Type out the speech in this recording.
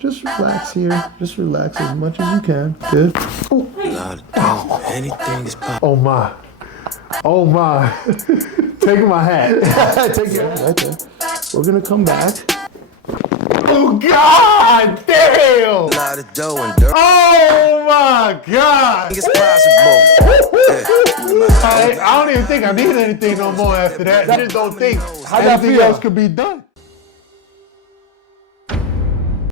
Just relax here. Just relax as much as you can. Good. Anything is possible. Oh my. Oh my. Taking my hat. Take your hat right there. We're gonna come back. Oh God damn! A lot of dough and dirt. Oh my God! It's possible. I don't even think I need anything no more after that. I just don't think anything else could be done.